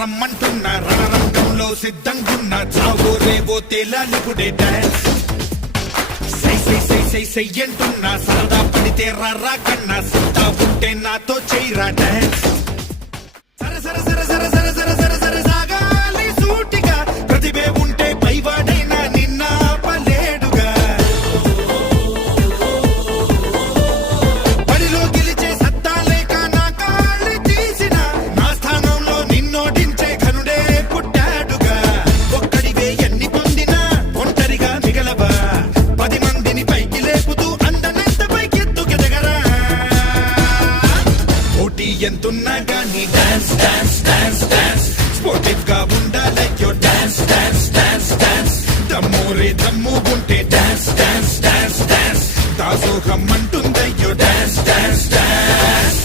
రమ్మంటున్నా రణరంగంలో సిద్ధంగున్న చావో రేవో తేలాలిపుడే డాన్స్ సై సై సై సై సై అంటున్నా సరదా పడితే రా కన్నా సిద్ధా ఉంటే నాతో చేయరా డాన్స్ సర సర సర సర సర సర సర సర సాగాలి సూటిగా ప్రతిభే ఉంటే పైవాడైనా నిన్న పలేడుగా బడిలో గెలిచే సత్తా లేక నా కాళ్ళు తీసిన నా స్థానంలో నిన్నోడించే ఘనుడే పుట్టాడుగా ఒక్కడివే ఎన్ని పొందినా ఒంటరిగా మిగలవా 10 మందిని పైకి లేపుతూ అందనంత పైకెత్తు గెదగరా పోటీ ఎంతున్నా గానీ dance dance dance dance sportive గా ఉండాలయ్యో డాన్స్ డాన్స్ డాన్స్ డాన్స్ దమ్మోరే దమ్ము ఉంటే డాన్స్ డాన్స్ డాన్స్ డాన్స్ దాసోహం అంటుందయ్యో డాన్స్ డాన్స్ డాన్స్